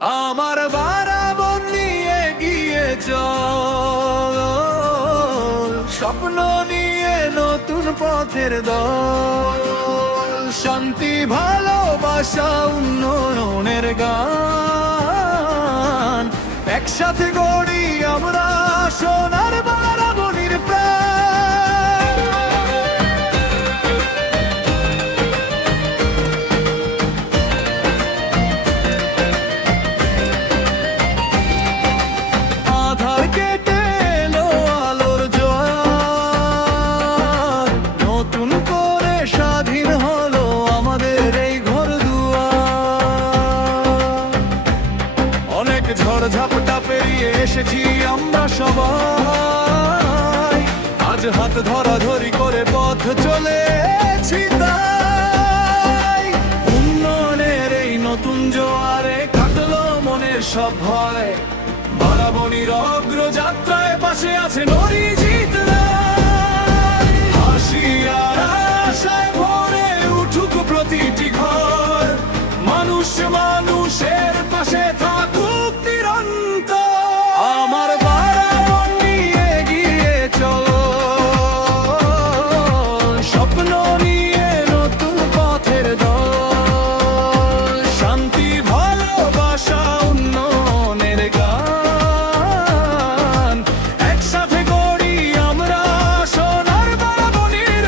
আমার বারাবন নিয়ে গিয়ে চল, স্বপ্ন নিয়ে নতুন পথের দল, শান্তি ভালোবাসা উন্নয়নের গান, একসাথে গড়ি আমরা সোনার বারাবনির প্রাণ। আধার কেটে এলো আলোর জোয়ার, নতুন করে স্বাধীন হলো আমাদের এই ঘর দুয়ার। অনেক ঝড় ঝাপটা পেরিয়ে এসেছি আমরা সবাই, আজ হাত ধরাধরি করে পথ চলেছি তাই। উন্নয়নের এই নতুন জোয়ারে কাটলো মনের সব ভয়, বারাবনির অগ্রযাত্রায় পাশে আছে নরিজিৎ রায়। হাসি আর আশায় ভরে উঠুক প্রতিটি ঘর, মানুষ মানুষের পাশে থাকুক নিরন্তর। আমার বারাবন নিয়ে গিয়ে চলো, স্বপ্ন নিয়ে নতুন পথের দল, শান্তি ভালোবাসা উন্নয়নের গান, একসাথে গড়ি আমরা সোনার বারাবনির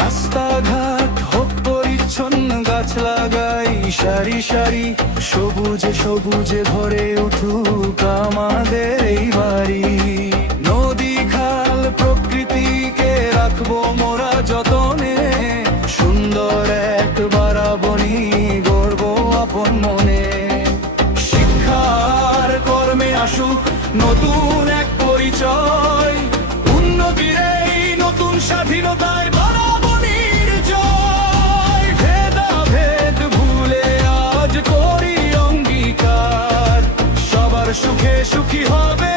রাস্তাঘাট হোক পরিচ্ছন্ন, গাছ লাগাই সারি সারি, সবুজে সবুজে ভরে উঠুক আমাদের এই বাড়ি। নদী খাল প্রকৃতিকে রাখবো মোরা যতনে, সুন্দর এক বারাবনি গড়বো আপন মনে। শিক্ষার কর্মে আসুক নতুন এক পরিচয়, উন্নতির এই নতুন স্বাধীনতায় বারাবনির জয়। ভেদাভেদ ভুলে আজ করি অঙ্গীকার, সবার সুখে সুখী হবে